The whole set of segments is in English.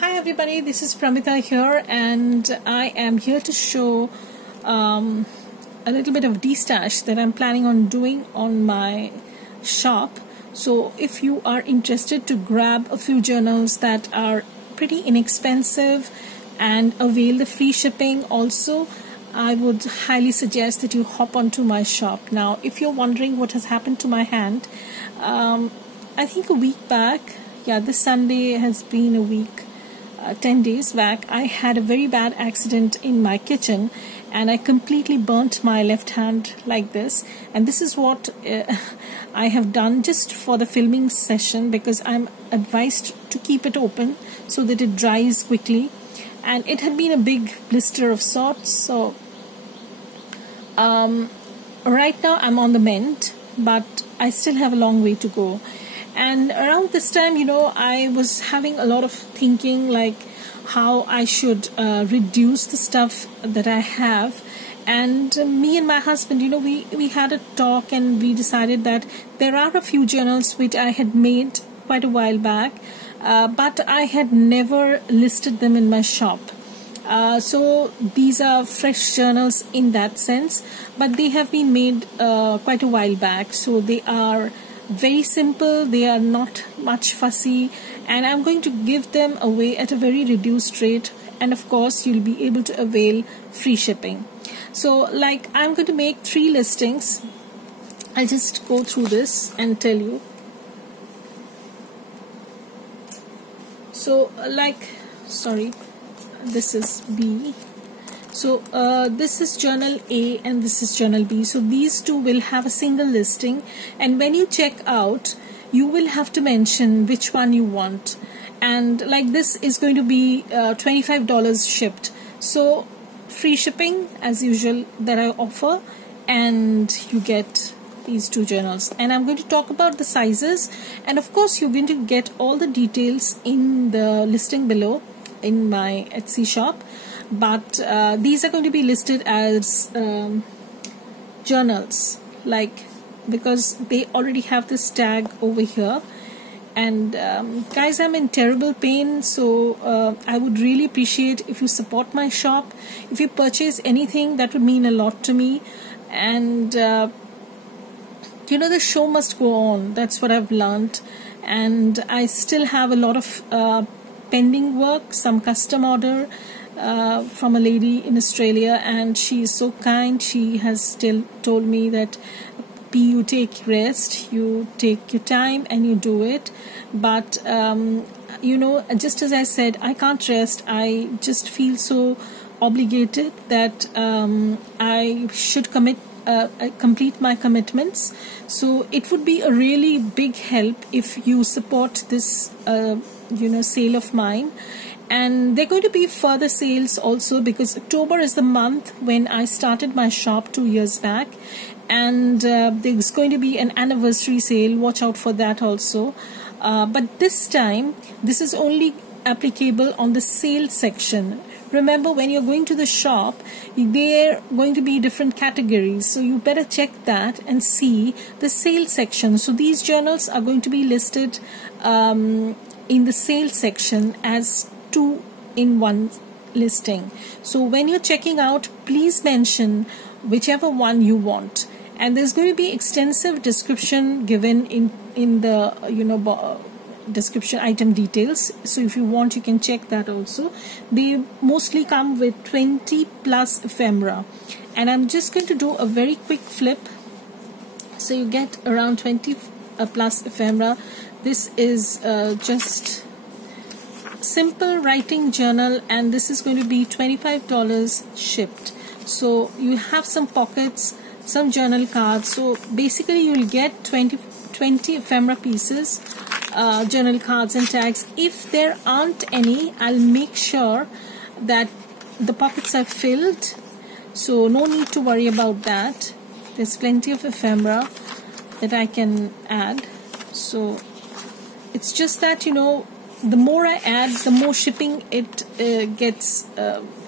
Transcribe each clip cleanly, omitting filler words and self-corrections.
Hi everybody, this is Pramita here, and I am here to show a little bit of destash that I'm planning on doing on my shop. So if you are interested to grab a few journals that are pretty inexpensive and avail the free shipping also, I would highly suggest that you hop onto my shop. Now, if you're wondering what has happened to my hand, I think a week back, this Sunday has been a week, 10 days back, I had a very bad accident in my kitchen and I completely burnt my left hand like this. And this is what I have done just for the filming session, because I'm advised to keep it open so that it dries quickly. And it had been a big blister of sorts. So right now I'm on the mend, but I still have a long way to go. And around this time, I was having a lot of thinking, like how I should reduce the stuff that I have. And me and my husband, we had a talk and we decided that there are a few journals which I had made quite a while back, but I had never listed them in my shop. So these are fresh journals in that sense, but they have been made quite a while back. So they are very simple, they are not much fussy, and I'm going to give them away at a very reduced rate, and of course you'll be able to avail free shipping. So I'm going to make 3 listings. I'll just go through this and tell you. So this is B. So this is journal A and this is journal B. So these two will have a single listing, and when you check out, you will have to mention which one you want. And this is going to be $25 shipped. So free shipping as usual that I offer, and you get these 2 journals. And I'm going to talk about the sizes, and of course you're going to get all the details in the listing below in my Etsy shop. But these are going to be listed as journals, because they already have this tag over here. And guys, I'm in terrible pain, so I would really appreciate if you support my shop. If you purchase anything, that would mean a lot to me. And the show must go on. That's what I've learned. And I still have a lot of pending work, some custom order from a lady in Australia, and she is so kind. She has still told me that you take rest, you take your time and you do it. But just as I said, I can't rest. I just feel so obligated that I should complete my commitments. So it would be a really big help if you support this sale of mine. And there are going to be further sales also, because October is the month when I started my shop 2 years back, and there's going to be an anniversary sale. Watch out for that also. But this time, this is only applicable on the sale section. Remember, when you're going to the shop, there are going to be different categories. So you better check that and see the sale section. So these journals are going to be listed in the sale section as 2 in 1 listing. So when you're checking out, please mention whichever one you want. And there's going to be extensive description given in the description item details. So if you want, you can check that also. They mostly come with 20 plus ephemera, and I'm just going to do a very quick flip. So you get around 20 plus ephemera. This is just simple writing journal, and this is going to be $25 shipped. So you have some pockets, some journal cards. So basically you'll get 20 ephemera pieces, journal cards and tags. If there aren't any, I'll make sure that the pockets are filled, so no need to worry about that. There's plenty of ephemera that I can add. So it's just that the more I add, the more shipping it gets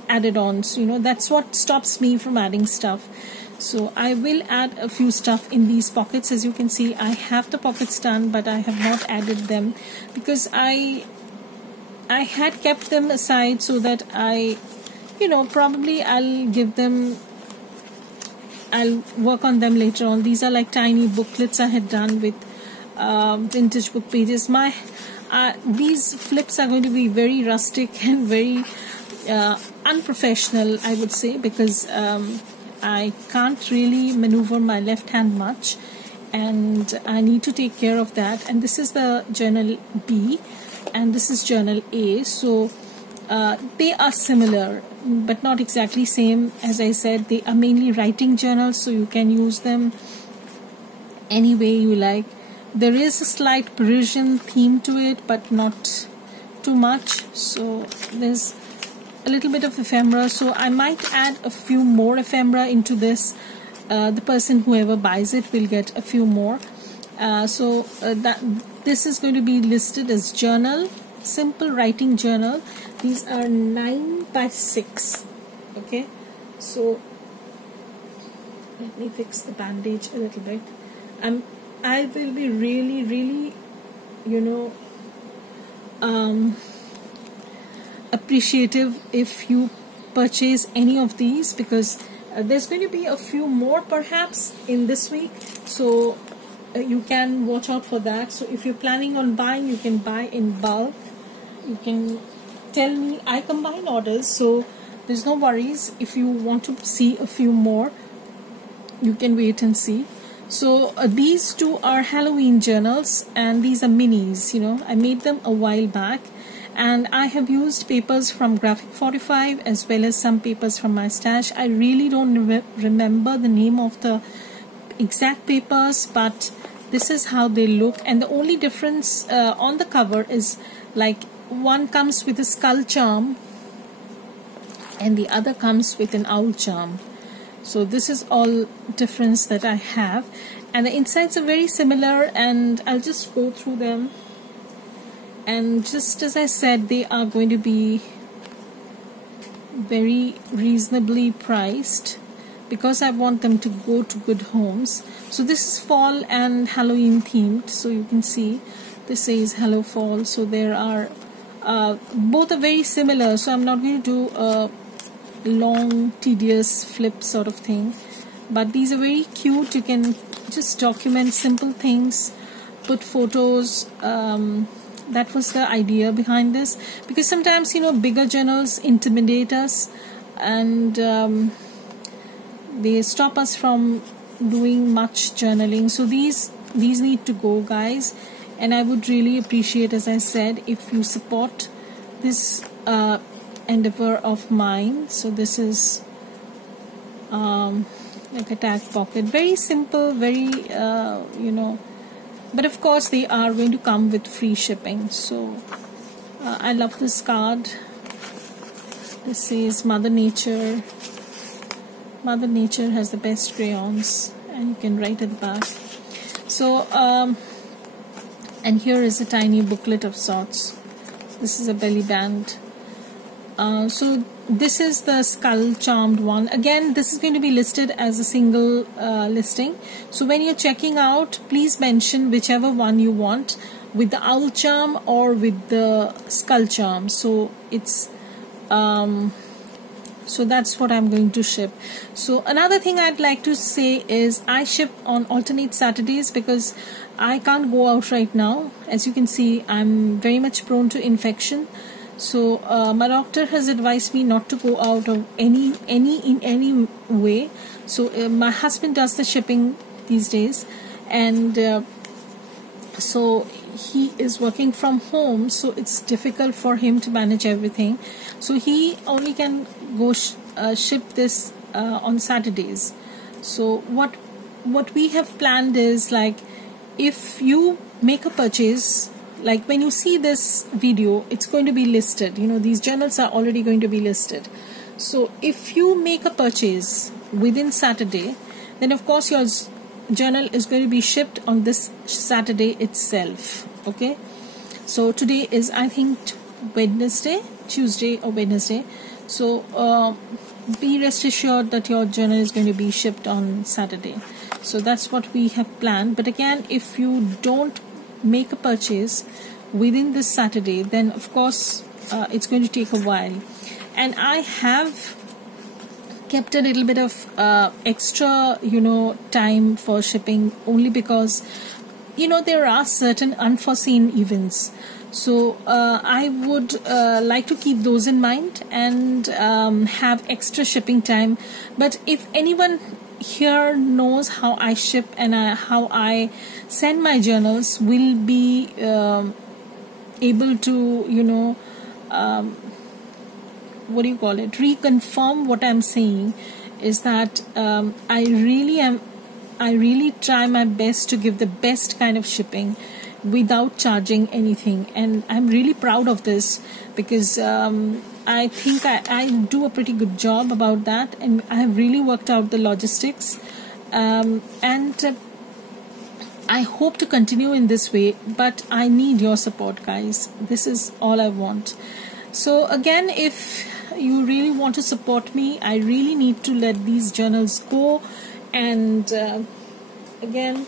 added on. So that's what stops me from adding stuff. So I will add a few stuff in these pockets. As you can see, I have the pockets done, but I have not added them because I I had kept them aside so that probably I'll work on them later on. These are like tiny booklets I had done with vintage book pages. These flips are going to be very rustic and very unprofessional, I would say, because I can't really maneuver my left hand much, and I need to take care of that. And this is the journal B, and this is journal A. So they are similar, but not exactly same. As I said, they are mainly writing journals, so you can use them any way you like. There is a slight Parisian theme to it, but not too much. So there's a little bit of ephemera. So I might add a few more ephemera into this. The person, whoever buys it, will get a few more. This is going to be listed as journal, simple writing journal. These are 9 by 6. Okay, so let me fix the bandage a little bit. I will be really appreciative if you purchase any of these, because there's going to be a few more perhaps in this week, so you can watch out for that. So if you're planning on buying, you can buy in bulk. You can tell me. I combine orders, so there's no worries. If you want to see a few more, you can wait and see. So these two are Halloween journals, and these are minis. I made them a while back, and I have used papers from Graphic 45 as well as some papers from my stash. I really don't remember the name of the exact papers, but this is how they look. And the only difference on the cover is like one comes with a skull charm and the other comes with an owl charm. So this is all difference that I have, and the insides are very similar, and I'll just go through them. And just as I said, they are going to be very reasonably priced because I want them to go to good homes. So this is fall and Halloween themed, so you can see this says Hello Fall. So there are both are very similar, so I'm not going to do a long tedious flip sort of thing, but these are very cute. You can just document simple things, put photos. That was the idea behind this, because sometimes bigger journals intimidate us, and they stop us from doing much journaling. So these need to go, guys, and I would really appreciate, as I said, if you support this endeavor of mine. So this is like a tag pocket, very simple, very but of course they are going to come with free shipping. So I love this card. This says Mother Nature has the best crayons, and you can write at the back. So and here is a tiny booklet of sorts. This is a belly band. So this is the skull charmed one. Again, this is going to be listed as a single listing. So when you're checking out, please mention whichever one you want, with the owl charm or with the skull charm. So it's so that's what I'm going to ship. So another thing I'd like to say is I ship on alternate Saturdays because I can't go out right now. As you can see, I'm very much prone to infection. So my doctor has advised me not to go out of in any way. So my husband does the shipping these days, and so he is working from home, so it's difficult for him to manage everything. So he only can go ship this on Saturdays. So what we have planned is, like, if you make a purchase, like when you see this video, it's going to be listed. These journals are already going to be listed. So if you make a purchase within Saturday, then of course your journal is going to be shipped on this Saturday itself. Okay, so today is, I think, Tuesday or Wednesday. So be rest assured that your journal is going to be shipped on Saturday. So that's what we have planned. But again, if you don't make a purchase within this Saturday, then of course it's going to take a while. And I have kept a little bit of extra, time for shipping, only because, there are certain unforeseen events. So I would like to keep those in mind and have extra shipping time. But if anyone here knows how I ship and how I send my journals, will be able to, reconfirm what I'm saying, is that I really try my best to give the best kind of shipping without charging anything, and I'm really proud of this, because I think I do a pretty good job about that, and I have really worked out the logistics, and I hope to continue in this way, but I need your support, guys. This is all I want. So again, if you really want to support me, I really need to let these journals go, and again,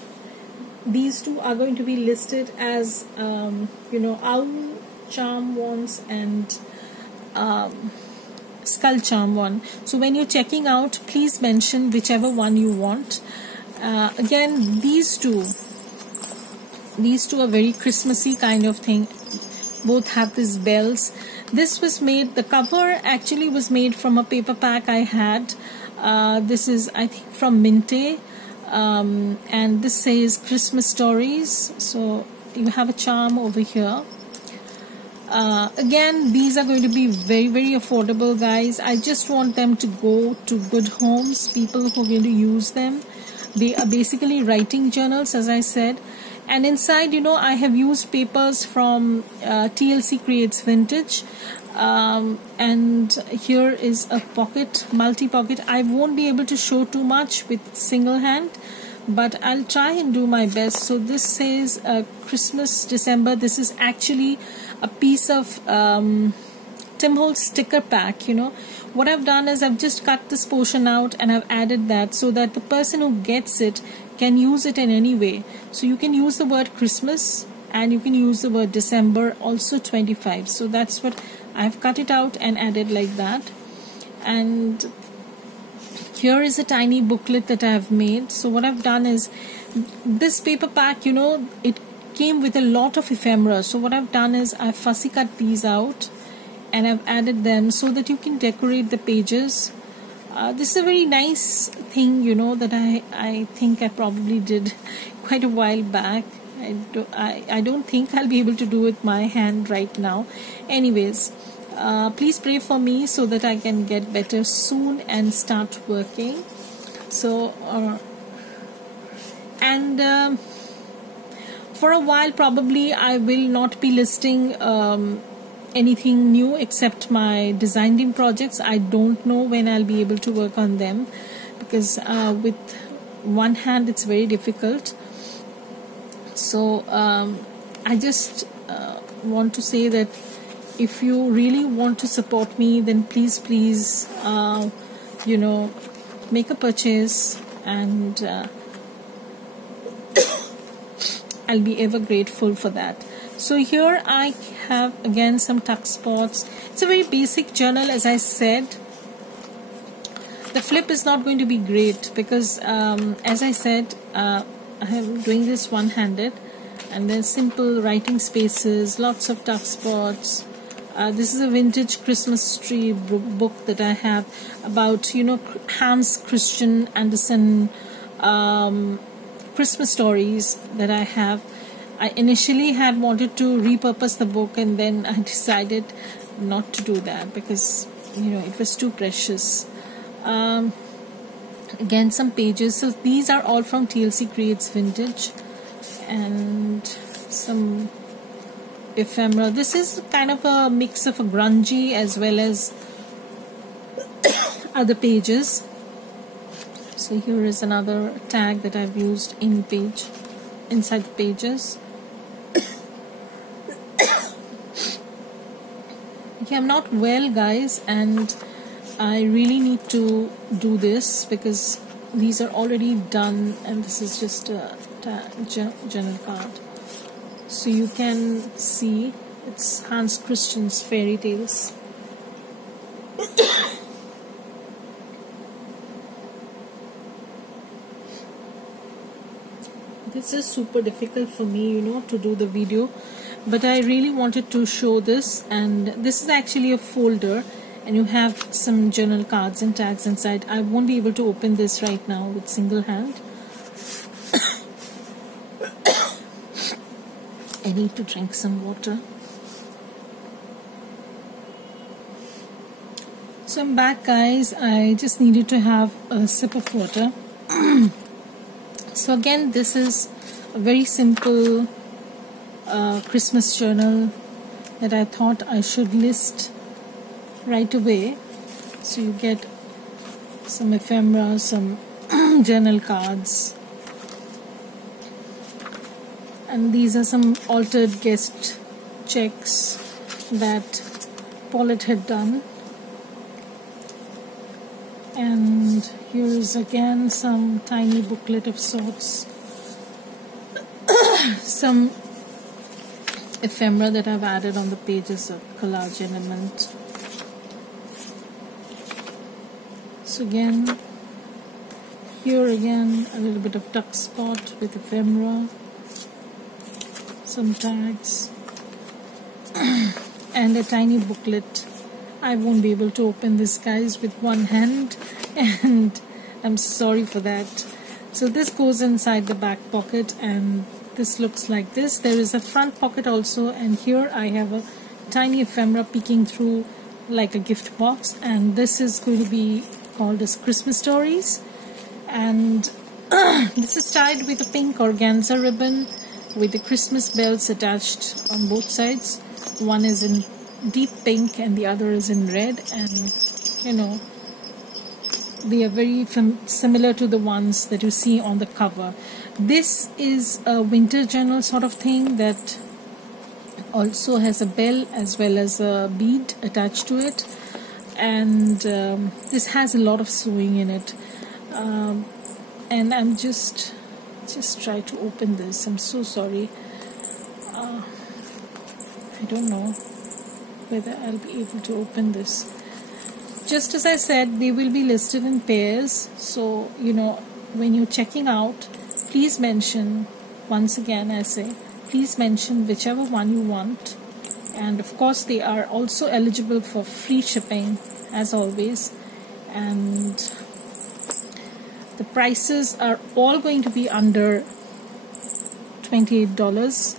these two are going to be listed as owl charm ones and skull charm one. So when you're checking out, please mention whichever one you want. Again, these two are very Christmassy kind of thing. Both have these bells. This was made, the cover actually was made from a paper pack I had. This is, I think, from Minte. And this says Christmas stories. So you have a charm over here. Again, these are going to be very, very affordable, guys. I just want them to go to good homes, people who are going to use them. They are basically writing journals, as I said. And inside, I have used papers from TLC Creates Vintage. And here is a pocket, multi-pocket. I won't be able to show too much with single hand, but I'll try and do my best. So this says Christmas December. This is actually a piece of Tim Holtz sticker pack. What I've done is I've just cut this portion out and I've added that, so that the person who gets it can use it in any way. So you can use the word Christmas and you can use the word December, also 25. So that's what I've cut it out and added like that. And here is a tiny booklet that I've made. So what I've done is, this paper pack, it came with a lot of ephemera. So what I've done is I've fussy cut these out and I've added them so that you can decorate the pages. This is a very nice thing, that I think I probably did quite a while back. I don't think I'll be able to do it with my hand right now. Anyways, please pray for me so that I can get better soon and start working. So, for a while probably I will not be listing anything new except my design team projects. I don't know when I'll be able to work on them, because with one hand it's very difficult. So I just want to say that if you really want to support me, then please make a purchase, and I'll be ever grateful for that. So here I have again some tuck spots. It's a very basic journal, as I said. The flip is not going to be great because as I said, I am doing this one-handed, and there's simple writing spaces, lots of tuck spots. This is a vintage Christmas tree book that I have about, Hans Christian Andersen Christmas stories that I have. I initially had wanted to repurpose the book, and then I decided not to do that because, it was too precious. Again, some pages. So these are all from TLC Creates Vintage, and some ephemera. This is kind of a mix of a grungy as well as other pages. So here is another tag that I've used inside the pages. Okay, I'm not well, guys, and I really need to do this because these are already done, and this is just a journal card. So you can see It's Hans Christian's Fairy Tales. This is super difficult for me, you know, to do the video, but I really wanted to show this. And this is actually a folder, and you have some journal cards and tags inside. I won't be able to open this right now with single hand. I need to drink some water. So I'm back, guys. I just needed to have a sip of water. So again, this is a very simple Christmas journal that I thought I should list right away. So you get some ephemera, some journal cards, and these are some altered guest checks that Paulette had done. And here is again some tiny booklet of sorts, some ephemera that I've added on the pages of collage element. So again, here again a little bit of tuck spot with ephemera, some tags, and a tiny booklet. I won't be able to open this, guys, with one hand, and I'm sorry for that. So this goes inside the back pocket, and this looks like this. There is a front pocket also, and here I have a tiny ephemera peeking through like a gift box, and this is going to be called as Christmas Stories. And this is tied with a pink organza ribbon with the Christmas bells attached on both sides. One is in deep pink and the other is in red, and you know, they are very similar to the ones that you see on the cover. This is a winter journal sort of thing that also has a bell as well as a bead attached to it, and this has a lot of sewing in it, and I'm just try to open this. I'm so sorry. I don't know whether I'll be able to open this. Just as I said, they will be listed in pairs, so you know, when you're checking out, please mention, once again I say, please mention whichever one you want, and of course they are also eligible for free shipping as always, and the prices are all going to be under $28.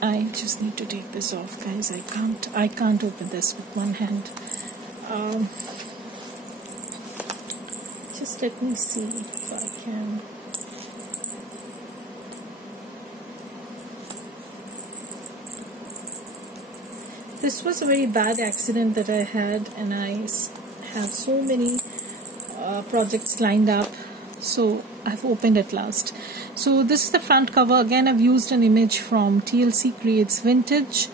I just need to take this off, guys. I can't open this with one hand. Just let me see if I can. This was a very bad accident that I had, and I have so many projects lined up, so I've opened at last. So this is the front cover. Again, I've used an image from TLC Creates Vintage,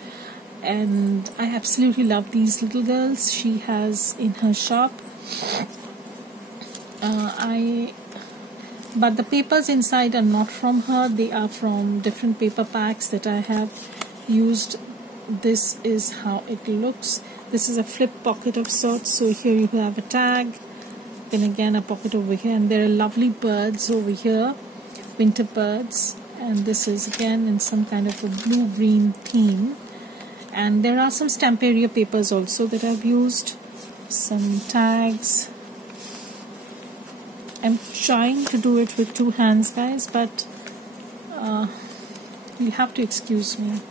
and I absolutely love these little girls she has in her shop. But the papers inside are not from her. They are from different paper packs that I have used. This is how it looks. This is a flip pocket of sorts. So here you have a tag, then again a pocket over here, and there are lovely birds over here, winter birds, and this is again in some kind of a blue-green theme. And there are some Stamperia papers also that I've used, some tags. I'm trying to do it with two hands, guys, but you'll have to excuse me.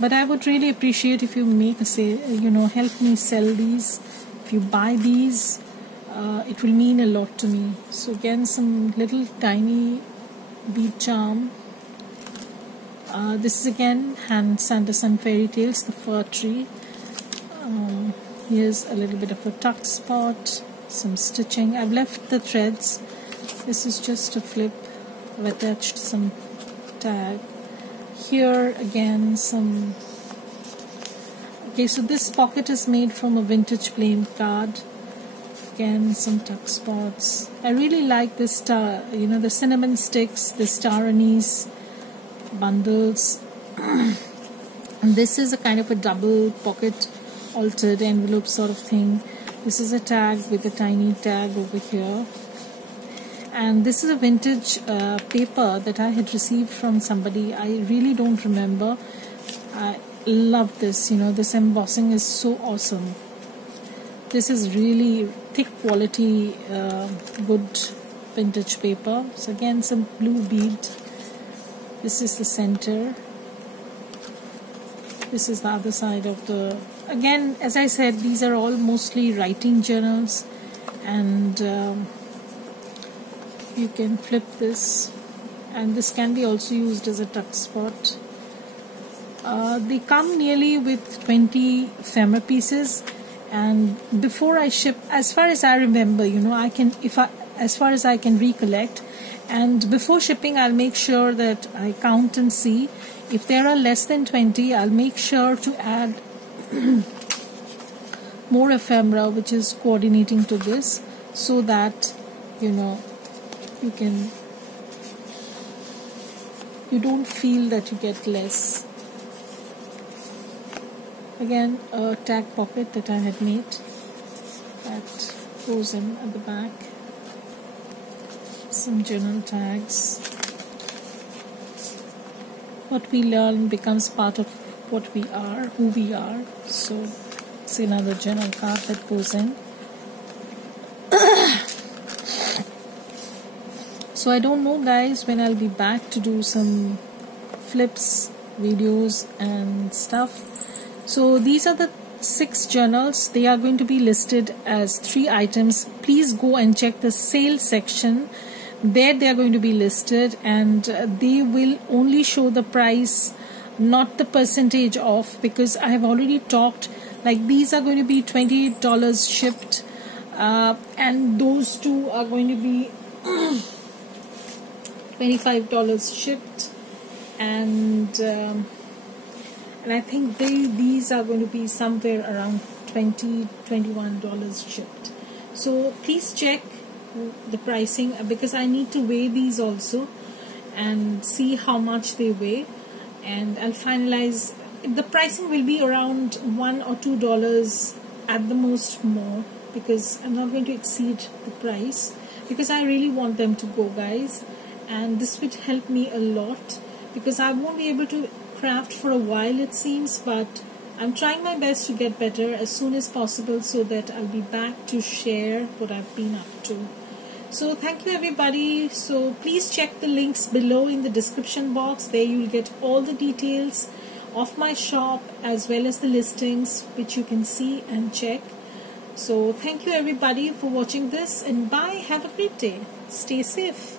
But I would really appreciate if you make a sale, you know, help me sell these. If you buy these, it will mean a lot to me. So again, some little tiny bead charm. This is again Hans Sanderson Fairy Tales, the fir tree. Here's a little bit of a tuck spot, some stitching. I've left the threads. This is just a flip. I've attached some tag. Here again some. Okay, so this pocket is made from a vintage plain card. Again, some tuck spots. I really like this star, you know, the cinnamon sticks, the star anise bundles. And this is a kind of a double pocket altered envelope sort of thing. This is a tag with a tiny tag over here. And this is a vintage paper that I had received from somebody. I really don't remember. I love this, you know, this embossing is so awesome. This is really thick quality, good vintage paper. So again, some blue bead. This is the center. This is the other side of the... Again, as I said, these are all mostly writing journals, and you can flip this, and this can be also used as a tuck spot. They come nearly with 20 ephemera pieces, and before I ship, as far as I remember, you know, as far as I can recollect, and before shipping I'll make sure that I count and see. If there are less than 20, I'll make sure to add more ephemera which is coordinating to this, so that, you know, you don't feel that you get less. Again, a tag pocket that I had made that goes in at the back. Some journal tags. What we learn becomes part of what we are, who we are. So it's another journal card that goes in. So I don't know, guys, when I'll be back to do some flips, videos and stuff. So these are the 6 journals. They are going to be listed as 3 items. Please go and check the sale section. There they are going to be listed, and they will only show the price, not the percentage off, because I have already talked, like these are going to be $28 shipped, and those 2 are going to be $25 shipped, and I think these are going to be somewhere around $21 shipped. So please check the pricing, because I need to weigh these also and see how much they weigh, and I'll finalize. The pricing will be around $1 or $2 at the most more, because I'm not going to exceed the price, because I really want them to go, guys, and this would help me a lot, because I won't be able to craft for a while, it seems, but I'm trying my best to get better as soon as possible, so that I'll be back to share what I've been up to. So thank you, everybody. So please check the links below in the description box. There you'll get all the details of my shop, as well as the listings, which you can see and check. So thank you, everybody, for watching this, and bye. Have a great day. Stay safe.